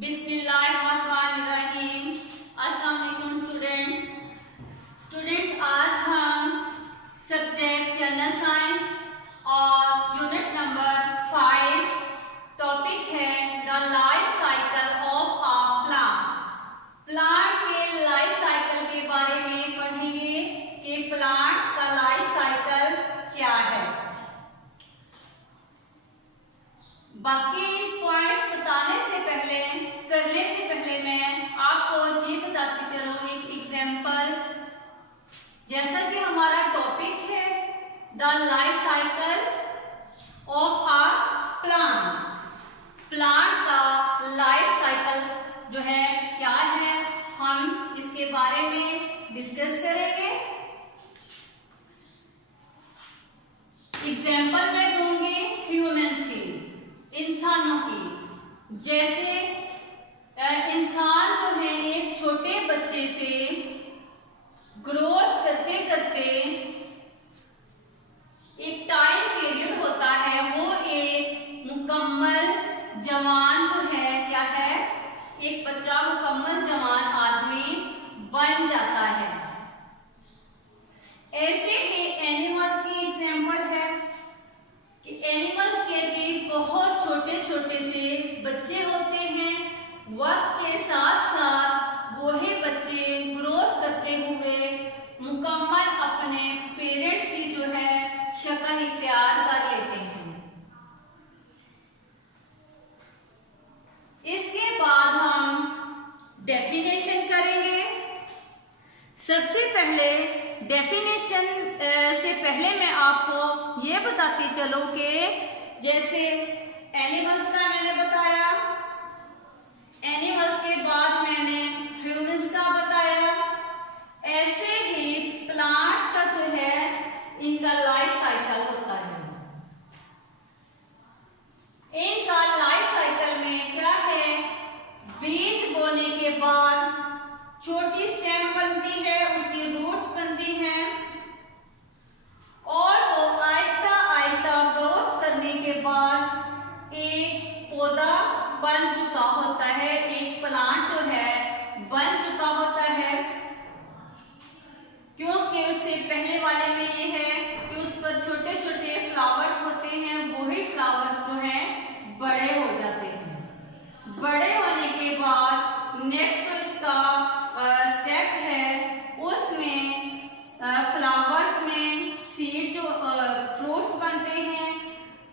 बिस्मिल्लाहिर्रहमानिर्रहीम। अस्सलाम वालेकुम स्टूडेंट्स, आज हम सब्जेक्ट जनरल साइंस और यूनिट नंबर 5 टॉपिक है the life cycle of a plant के लाइफ साइकिल के बारे में पढ़ेंगे कि प्लांट का लाइफ साइकिल क्या है। बाकी पॉइंट्स करने से पहले मैं आपको ये बताती चलूं एक एग्जाम्पल। जैसा कि हमारा टॉपिक है the life cycle of a plant का लाइफ साइकिल जो है क्या है, हम इसके बारे में डिस्कस करेंगे। एग्जाम्पल मैं दूंगी ह्यूमंस की, इंसानों की। जैसे इंसान जो है एक छोटे बच्चे से ग्रोथ करते करते एक टाइम पीरियड होता है, वो एक मुकम्मल जवान जो है क्या है, एक बच्चा मुकम्मल जवान आदमी बन जाता है। ऐसे ही एनिमल्स की एग्जाम्पल है कि एनिमल्स के भी बहुत छोटे छोटे से बच्चे होते हैं। वक्त के साथ साथ वही बच्चे ग्रोथ करते हुए मुकम्मल अपने पेरेंट्स की जो है शक्ल इख्तियार कर लेते हैं। इसके बाद हम डेफिनेशन करेंगे। सबसे पहले डेफिनेशन से पहले मैं आपको ये बताती चलूं कि जैसे एनिमल्स का मैंने बताया, एनिमल्स के बाद मैंने ह्यूमंस का बताया, ऐसे ही प्लांट्स का जो है इनका लाइफ साइकिल होता है। इनका लाइफ साइकिल में क्या है, बीज बोने के बाद छोटी स्टेम बनती है, उसकी रूट्स बनती हैं और वो आहिस्ता आहिस्ता ग्रोथ करने के बाद एक पौधा बन चुका होता है, एक प्लांट जो है बन चुका होता है। क्योंकि उससे पहले वाले में ये है कि उस पर छोटे छोटे फ्लावर्स होते हैं, वही फ्लावर्स जो हैं बड़े हो जाते हैं। बड़े होने के बाद नेक्स्ट तो इसका स्टेप है, उसमें फ्लावर्स में सीड जो फ्रूट्स बनते हैं,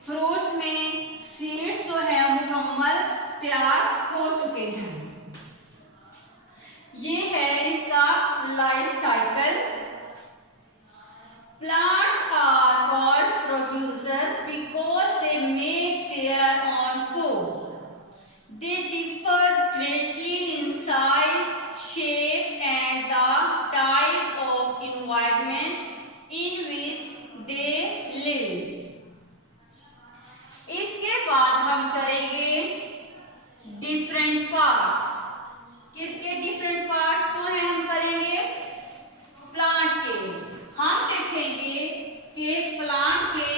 फ्रूट्स में सीड्स जो है मुकम्मल तैयार हो चुके हैं। ये है इसका life cycle. Plants are called producer because they make their own food. They differ greatly in size, shape and the type of environment in which they live. इसके बाद हम करेंगे डिफरेंट पार्ट्स। किसके डिफरेंट पार्ट्स जो है हम करेंगे, plant के। हम देखेंगे कि प्लांट के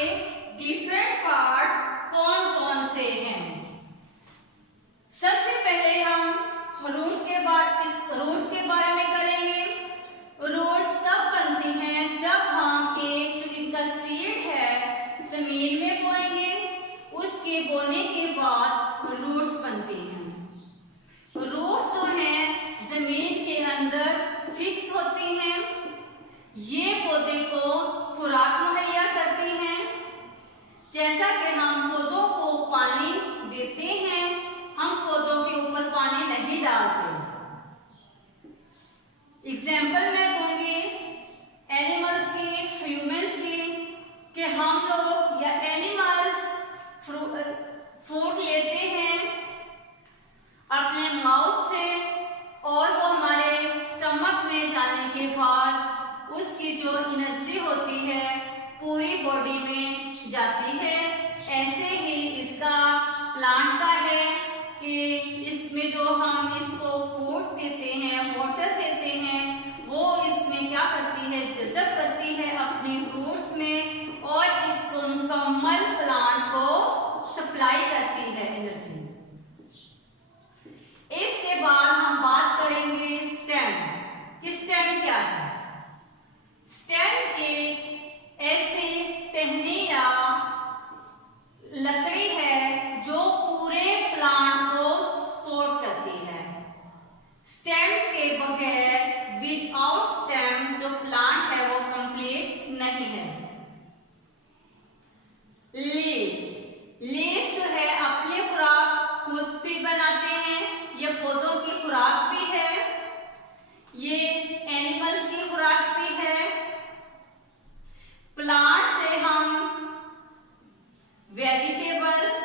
डिफरेंट पार्ट्स कौन कौन से हैं। सबसे पहले हम रूट्स के बारे में करेंगे। रूट्स तब बनती हैं जब हम एक जो इनका सीड है जमीन में बोएंगे, उसके बोने के बाद रूट्स बनती हैं। रूट्स जो हैं जमीन के अंदर फिक्स होती हैं, ये पौधे को खुराक मुहैया करती हैं। जैसा कि हम पौधों को पानी देते हैं, हम पौधों के ऊपर पानी नहीं डालते। एग्जाम्पल मैं दूंगी एनिमल्स की, ह्यूमंस की, कि हम लोग या एनिमल्स फूड लेते हैं अपने माउथ से और वो हमारे स्टमक में जाने के बाद उसकी जो एनर्जी होती है पूरी बॉडी में जाती है। ऐसे ही इसका प्लांट का है कि इसमें जो हम इसको फूड देते हैं, वाटर देते हैं, वो इसमें क्या करती है, जज़ब करती है अपनी रूट्स में और इसको मुकम्मल प्लांट को सप्लाई करती है एनर्जी। ये पौधों की खुराक भी है, ये एनिमल्स की खुराक भी है। प्लांट से हम वेजिटेबल्स,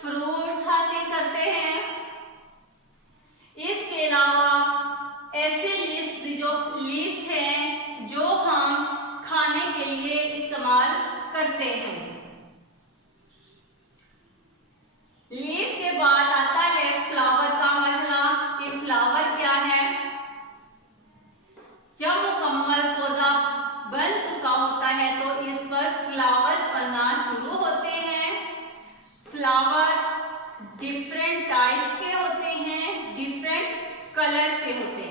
फ्रूट्स हासिल करते हैं। इसके अलावा ऐसे लीव्स हैं जो हम खाने के लिए इस्तेमाल करते हैं। लीव्स के बाद आता है फ्लावर का मरहला कि फ्लावर क्या है। जब मुकम्मल पौधा बन चुका होता है तो इस पर फ्लावर्स बनना शुरू होते हैं। फ्लावर्स डिफरेंट टाइप्स के होते हैं, डिफरेंट कलर्स के होते हैं।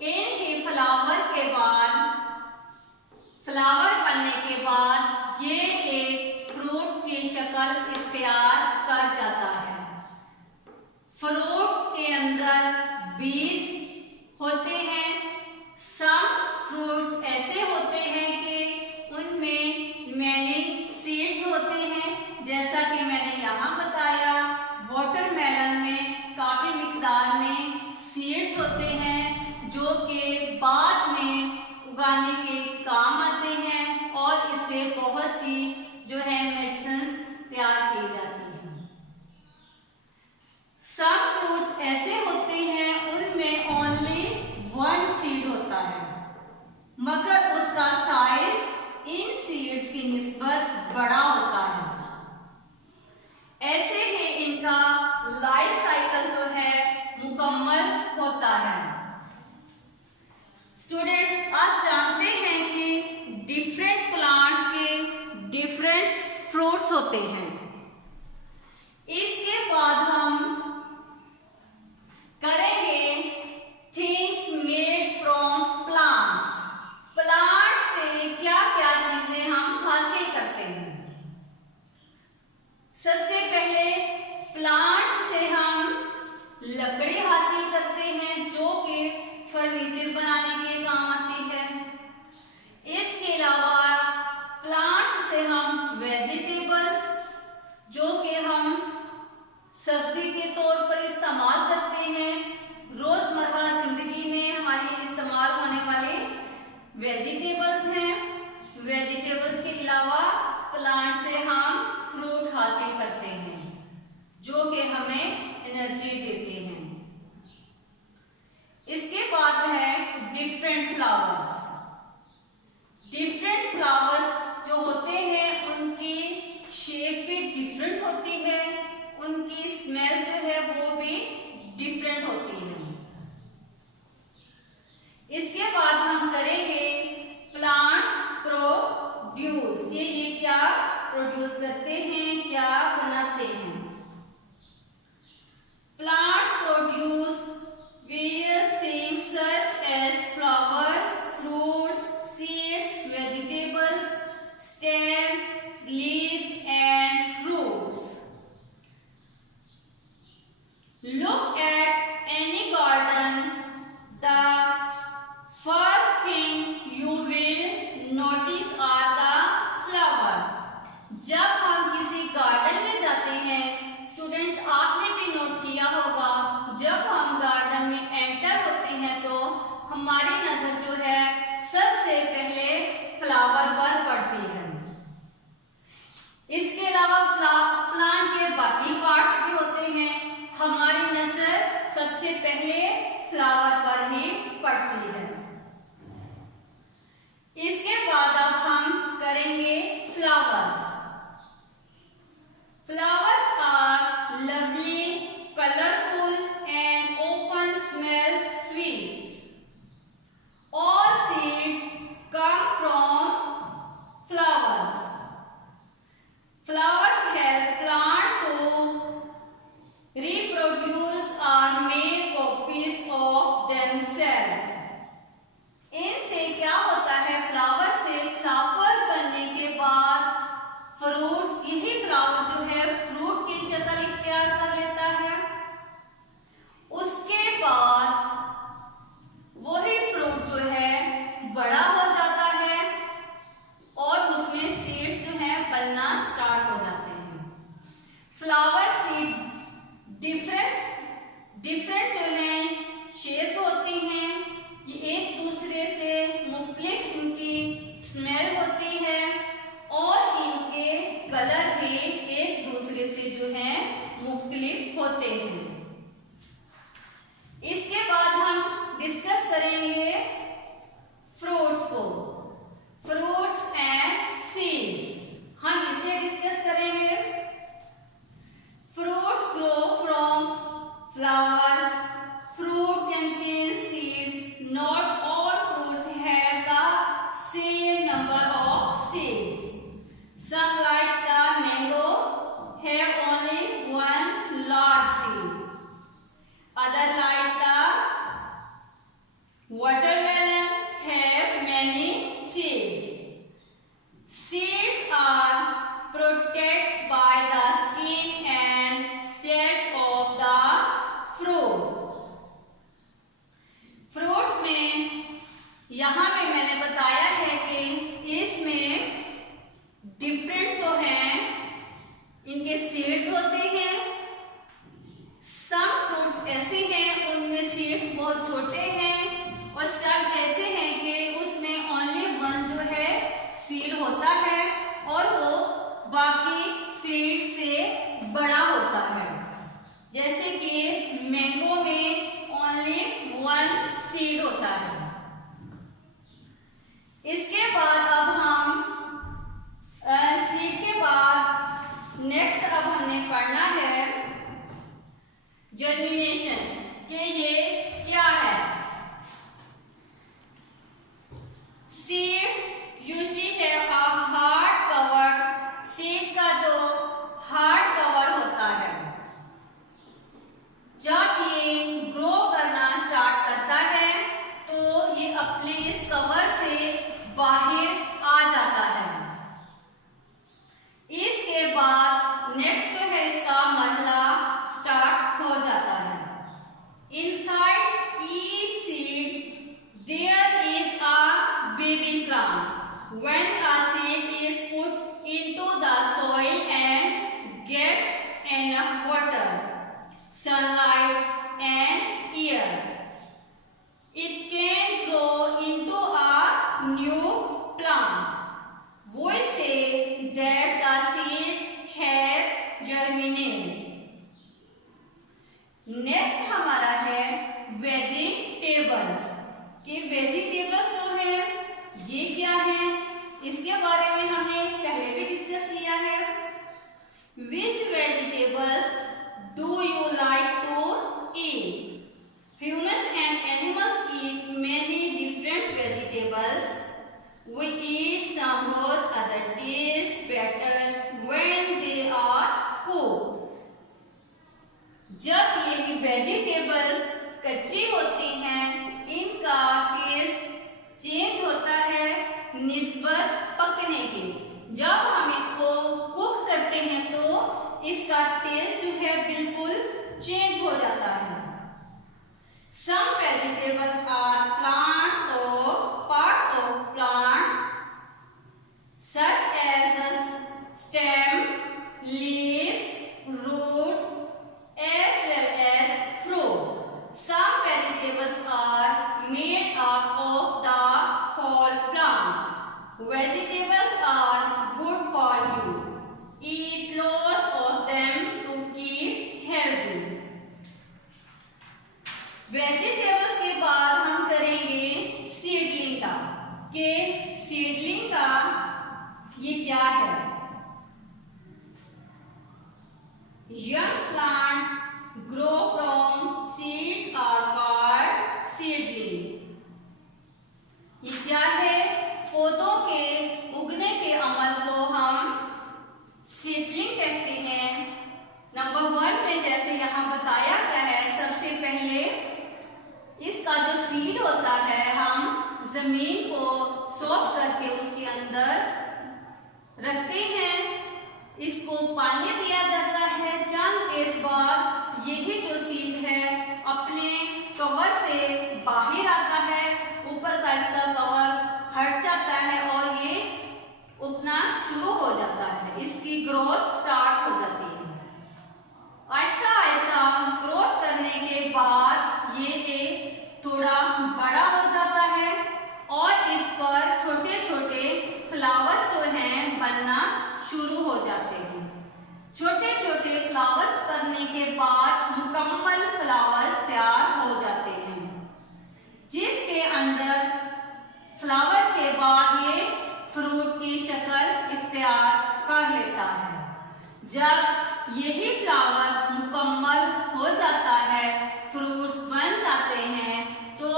इन ही फ्लावर के बाद, फ्लावर बनने के बाद ये एक फ्रूट की शक्ल इख्तियार कर जाता है। फ्रूट के अंदर बीज होते हैं। सम फ्रूट्स ऐसे होते हैं कि उनमें मैनी सीड्स होते हैं, जैसा कि मैंने यहाँ बताया। वाटरमेलन में काफी मिकदार में सीड्स होते हैं जो कि बाद में उगाने के काम आते हैं और इससे बहुत सी जो है मेडिसिन्स तैयार की जाती हैं। सम फ्रूट्स ऐसे होते हैं उनमें ओनली वन सीड होता है, मगर उसका साइज इन सीड्स की निस्बत बड़ा होता है। ऐसे ही इनका लाइफ साइकिल जो है मुकम्मल होता है। स्टूडेंट्स, आप जानते हैं कि डिफरेंट प्लांट्स के डिफरेंट फ्रूट्स होते हैं। इसके बाद हम करेंगे things made from plants. Plant से क्या क्या चीजें हम हासिल करते हैं। सबसे पहले प्लांट से हम लकड़ी हासिल करते हैं जो कि फर्नीचर बनाने के काम आती है। इसके अलावा प्लांट से हम वेजिटेबल्स जो कि हम सब्जी के तौर पर इस्तेमाल करते हैं, रोजमर्रा जिंदगी में हमारी इस्तेमाल होने वाले वेजिटेबल्स हैं। वेजिटेबल्स के अलावा प्लांट से हम फ्रूट हासिल करते हैं जो कि हमें एनर्जी देते हैं। इसके बाद है डिफरेंट फ्लावर्स। डिफरेंट फ्लावर्स जो होते हैं उनकी शेप भी डिफरेंट होती है, उनकी स्मेल जो है वो भी डिफरेंट होती है। इसके बाद हम करेंगे प्लांट प्रोड्यूस, ये क्या प्रोड्यूस करते हैं, क्या बनाते हैं। Plants produce various things such as flowers, fruits, seeds, vegetables, stems, leaves and roots. Look at any garden. The first thing you will notice are the flower. जब हम किसी गार्डन में जाते हैं, स्टूडेंट्स आपने भी नोट किया होगा, जब हम गार्डन में एंटर होते हैं तो हमारी नजर जो है सबसे पहले फ्लावर पर पड़ती है। इसके अलावा प्लांट के बाकी पार्ट्स भी होते हैं, हमारी नजर डिफरेंट जो है शेड्स होती हैं, ये एक दूसरे से मुख्तलिफ इनकी स्मेल होती है और इनके कलर भी एक दूसरे से जो है मुख्तलिफ होते हैं। इसके बाद हम डिस्कस करेंगे फ्रूट्स को, फ्रूट्स एंड सीड्स, हम इसे डिस्कस करेंगे। Fruits grow from flowers, fruit contains seeds, not all fruits have the same number of seeds. Some like the mango have only one large seed. Other like the watermelon have many seeds. Seeds are protected by the skin and flesh of the fruit. Fruits में यहाँ पे मैंने बताया है कि इसमें different जो हैं इनके सीड्स होते हैं। सम फ्रूट्स ऐसे हैं उनमें सीड्स बहुत छोटे हैं और सब ऐसे हैं कि उसमें ओनली वन जो है सीड होता है और वो बाकी सीड से बड़ा होता है। जैसे कि मैंगो में ओनली वन सीड होता है। इसके बाद अब हम सीड के बाद नेक्स्ट अब हमने पढ़ना है जर्मिनेशन, कि ये क्या है। Seed usually have a hard cover, seed का जो हार्ड कवर होता है, जब ये ग्रो करना स्टार्ट करता है तो ये अपने इस कवर से बाहर आ जाता है। इसके बाद नेक्स्ट जो है इसका मरहला स्टार्ट हो जाता है। Inside each seed there is a baby plant. When a seed is put into the soil and get enough water, sunlight and air, it can grow into a new plant. We say that the seed has germinated. Next हमारा है vegetables, कि vegetables जो है ये क्या है, इसके बारे में हमने पहले भी डिस्कस किया है। Which vegetables do you like to eat? Humans and animals eat many different vegetables. We eat some raw, other taste better when they are cooked. जब ये वेजिटेबल्स कच्ची होती हैं, इनका टेस्ट चेंज होता है निस्बत पकने के। जब हम इसको कुक करते हैं तो इसका टेस्ट जो है बिल्कुल चेंज हो जाता है। Some vegetables are parts of plants such as the stem, leaves, roots, as well as fruit. Some vegetables are made up of the whole plant. Vegetables are good for you. Eat lots of them to keep healthy. Vegetables के बाद हम करेंगे seedling का, कि seedling का ये क्या है। Young plants grow from seeds are called seedling. ये क्या है, पौधों के उगने के अमल को हम सीडलिंग कहते हैं। नंबर 1 में जैसे यहाँ बताया गया है, सबसे पहले इसका जो सीड होता है हम जमीन को सॉफ्ट करके उसके अंदर रखते हैं, इसको पानी दिया जाता है। चंद डेज बाद यही जो सीड है अपने कवर से बाहर आता है, ऊपर का इसका कवर हट जाता है और ये उगना शुरू हो जाता है, इसकी ग्रोथ स्टार्ट हो जाती है। आहिस्ता आहिस्ता जब यही फ्लावर मुकम्मल हो जाता है, फ्रूट्स बन जाते हैं, तो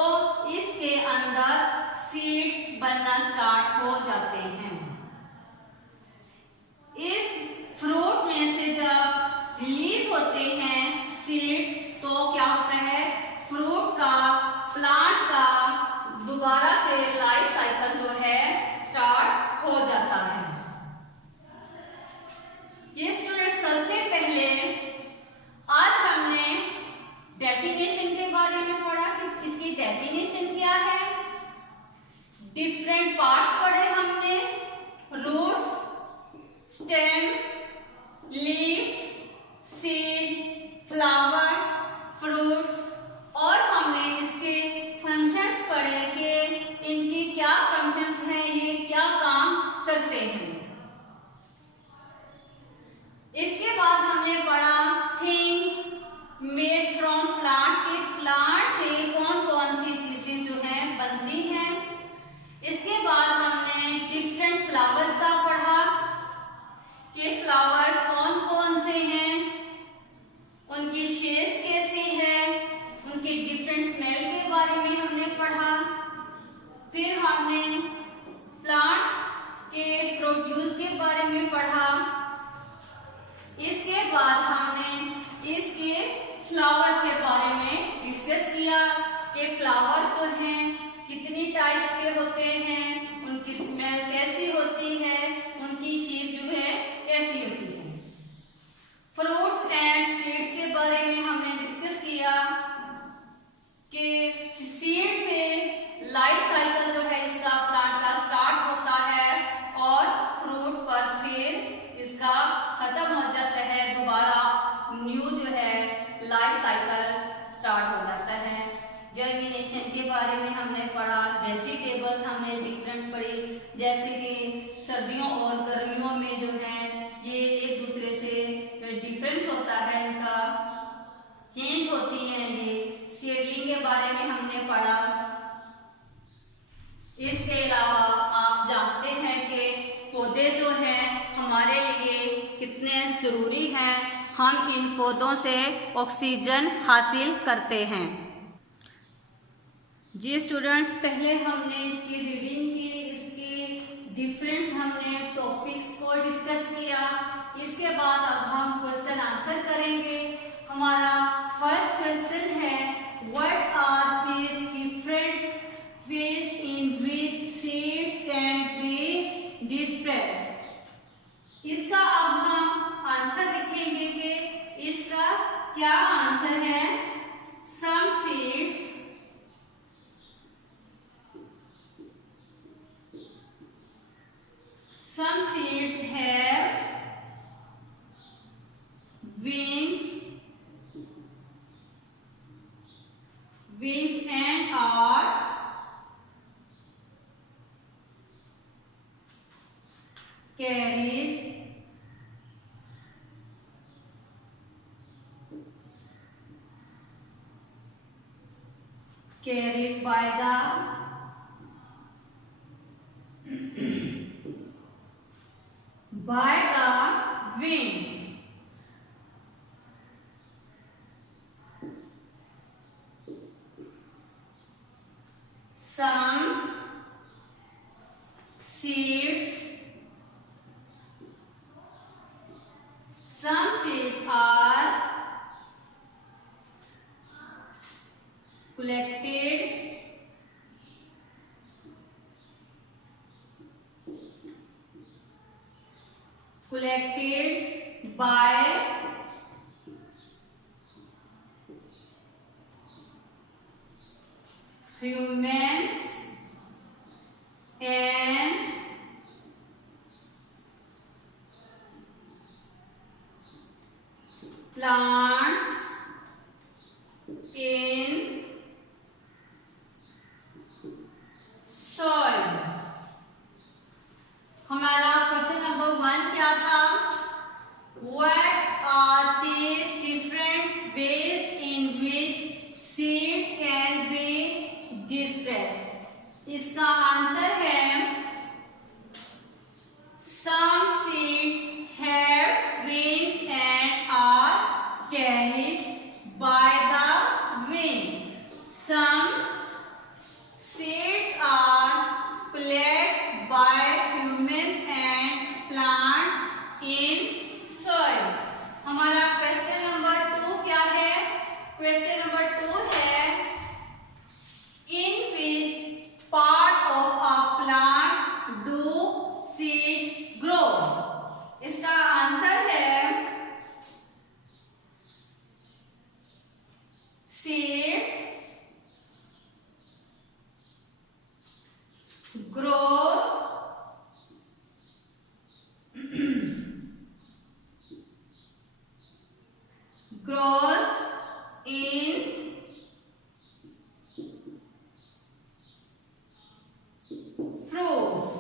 इसके अंदर सीड्स बनना स्टार्ट हो जाते हैं। इस फ्रूट में से जब रिलीज होते हैं सीड्स, तो क्या होता है, फ्रूट का, प्लांट का दोबारा से लाइफ साइकिल जो है स्टार्ट हो जाता है। ये स्टूडेंट, सबसे पहले आज हमने डेफिनेशन के बारे में पढ़ा कि इसकी डेफिनेशन क्या है। डिफरेंट पार्ट्स पढ़े हमने, roots, stem, leaf, seed, flower, fruits, और हमने इसके फंक्शंस पढ़े कि इनकी क्या फंक्शंस हैं, ये क्या काम करते हैं। इसके बाद हमने पढ़ा थिंग्स मेड फ्रॉम प्लांट्स, के प्लांट से कौन कौन सी चीजें जो हैं बनती हैं। इसके बाद हमने डिफरेंट फ्लावर्स का पढ़ा कि फ्लावर्स कौन कौन से हैं, उनकी शेप्स कैसी है, उनके डिफरेंट स्मेल के बारे में हमने पढ़ा। फिर हमने प्लांट्स के प्रोड्यूस के बारे में पढ़ा। इसके बाद हमने इसके फ्लावर्स के बारे में डिस्कस किया कि फ्लावर्स जो हैं कितनी टाइप्स के होते हैं, उनकी स्मेल कैसी होती है, उनकी शेप जो है कैसी होती है। फ्रूट्स एंड सीड्स के बारे में हमने डिस्कस किया कि सीड से लाइफ साइकिल जो है इसका, प्लांट का स्टार्ट होता है और फ्रूट पर फिर इसका खत्म हो जाता है, दोबारा न्यू जो है लाइफ साइकिल स्टार्ट हो जाता है। जर्मिनेशन के बारे में हमने पढ़ा। वेजिटेबल्स हमने डिफरेंट पढ़ी, जैसे कि सर्दियों और गर्मियों में जो है ये एक दूसरे से डिफरेंस होता है, इनका चेंज होती है ये। सीडलिंग के बारे में हमने पढ़ा। इसके अलावा आप जानते हैं कि पौधे जो हैं हमारे लिए कितने जरूरी हैं, हम इन पौधों से ऑक्सीजन हासिल करते हैं। जी स्टूडेंट्स, पहले हमने इसकी रीडिंग की, इसकी डिफरेंस हमने टॉपिक्स को डिस्कस किया। इसके बाद अब हम क्वेश्चन आंसर करेंगे। हमारा फर्स्ट क्वेश्चन है, what are these different ways in which seeds can be dispersed. इसका अब हम आंसर लिखेंगे कि इसका क्या आंसर है। Some seeds have wings and are carried by the wind. Some seeds are collected by humans and plants in soil. हमारा question number 1 क्या था? What are these different ways in which seeds can be dispersed? इसका answer है some seeds have wings question number 2 है, in which part of a plant do seed grow. इसका answer है seeds grow grows in fruits।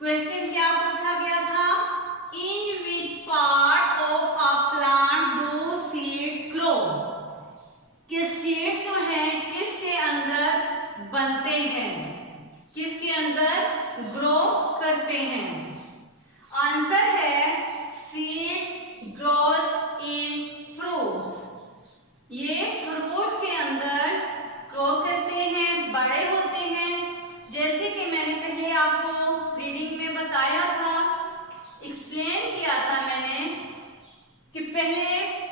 Question क्या पूछा गया था, in which part of a plant do seed grow, कि seeds जो है किसके अंदर बनते हैं, किसके अंदर ग्रो करते हैं। आंसर है सीड्स ग्रोज इन फ्रूट्स। ये फ्रूट्स के अंदर ग्रो करते हैं, बड़े होते हैं। जैसे कि मैंने पहले आपको रीडिंग में बताया था, एक्सप्लेन किया था मैंने कि पहले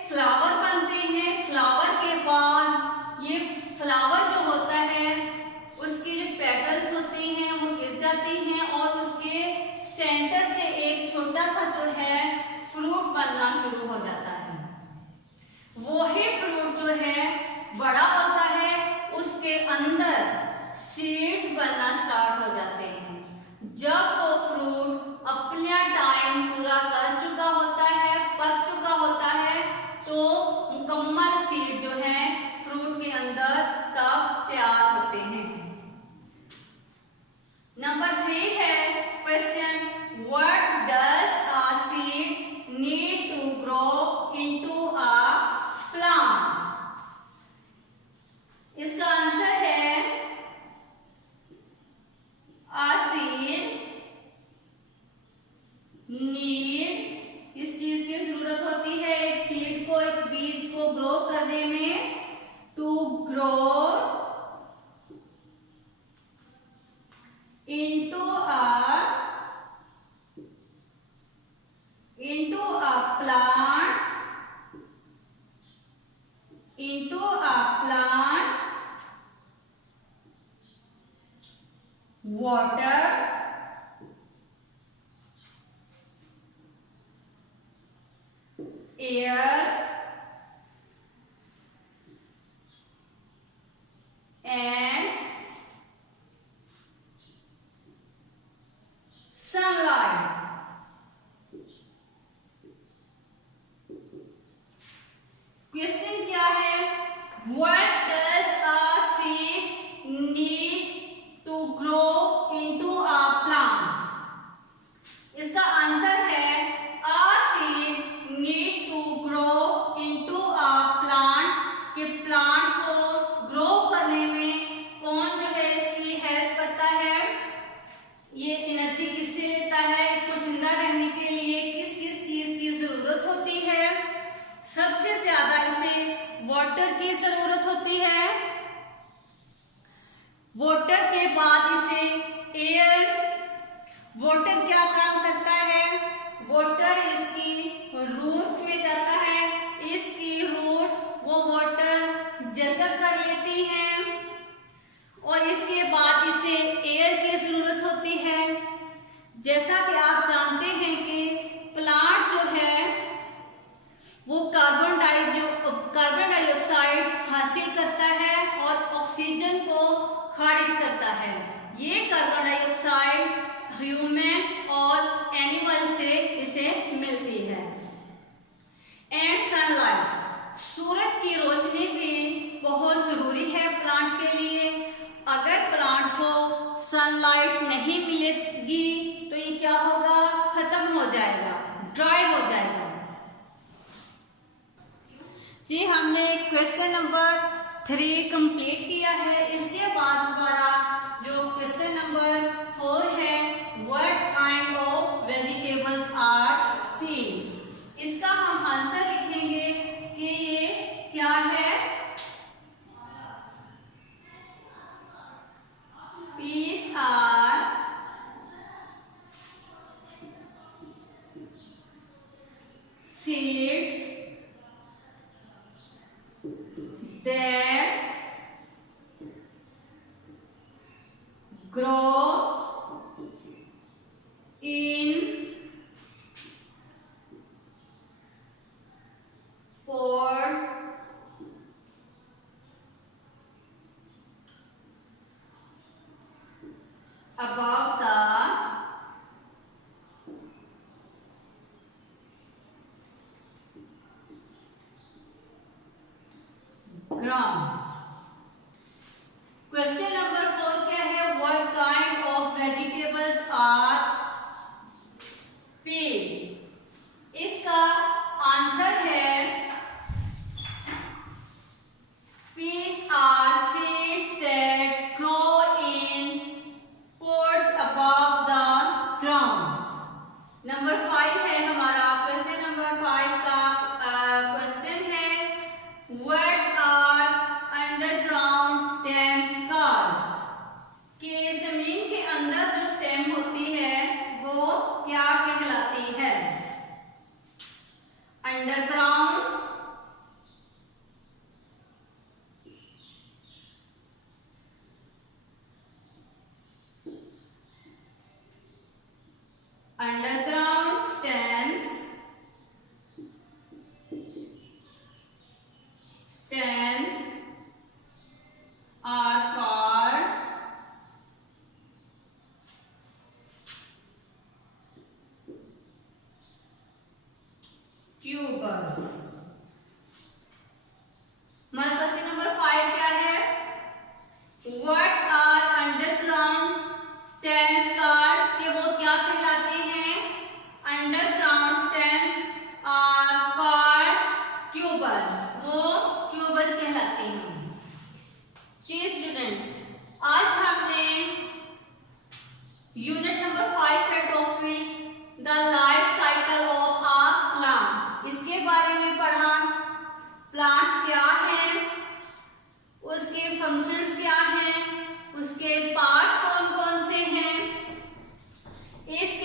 फ्लावर बनते हैं, फ्लावर के बाद ये फ्लावर जो होता है उसकी जो पेटल्स होती हैं वो गिर जाती हैं और उसके सेंटर से एक छोटा सा जो है फ्रूट बनना शुरू हो जाता है। वही फ्रूट जो है बड़ा होता है, उसके अंदर सीड्स बनना स्टार्ट हो जाते हैं। जब वो फ्रूट अपना टाइम पूरा कर चुका होता है, पक चुका होता है, तो मुकम्मल सीड जो है फ्रूट के अंदर तब तैयार होते हैं। नंबर 3 है question, what does a seed need to grow into a plant. इसका आंसर है अ सीड नीड, किस चीज की जरूरत होती है एक सीड को, एक बीज को ग्रो करने में, to grow into a plant, water, air and sunlight। Question क्या है, what does a seed need to grow into a plant. इसका आंसर है a seed need to grow into a plant, कि प्लांट को grow करने में कौन जो है इसकी हेल्प करता है, ये एनर्जी किससे लेता है, इसको जिंदा रहने के लिए किस किस चीज की जरूरत होती है। सबसे ज्यादा इसे वाटर की जरूरत होती है, वाटर के बाद इसे एयर। वाटर क्या काम करता है, वाटर इसकी रूट्स में जाता है, इसकी रूट्स वो वाटर जज़ब कर लेती हैं और इसके बाद इसे एयर की जरूरत होती है। जैसा कि आप जानते हैं कि प्लांट जो है वो कार्बन डाइऑक्साइड हासिल करता है और ऑक्सीजन को खारिज करता है। ये कार्बन डाइऑक्साइड ह्यूमन और एनिमल से इसे मिलती है। एंड सनलाइट, सूरज की रोशनी भी बहुत जरूरी है प्लांट के लिए। अगर प्लांट को सनलाइट नहीं मिलेगी तो ये क्या होगा, खत्म हो जाएगा, ड्राई हो जाएगा। जी, हमने क्वेश्चन नंबर 3 कंप्लीट किया है। इसके बाद हमारा जो क्वेश्चन नंबर 4 है, what kind of vegetables are peas. इसका हम आंसर लिखेंगे कि ये क्या है, peas are seeds that grow in pot above the ground. Question number 4 क्या है? What kind of vegetables are peas? इसका आंसर है peas are seeds that grow in pots above the ground. Number 5 है हमारा क्वेश्चन नंबर 5 का question है what are underground stems called? कि जमीन के अंदर जो स्टेम होती है वो क्या कहलाती है? Underground underground stems are called tubers. हमारा क्वेश्चन नंबर 5 क्या है? What are underground stems called? कि वो क्या कहलाते हैं? Underground stem are called tubers. वो ट्यूबर्स कहलाते हैं। जी स्टूडेंट्स, आज हमने यूनिट नंबर 5 का topic the life cycle of a plant, इसके बारे में पढ़ा। प्लांट्स क्या हैं, उसके फंक्शंस क्या हैं, उसके पार्ट्स कौन कौन से हैं, इस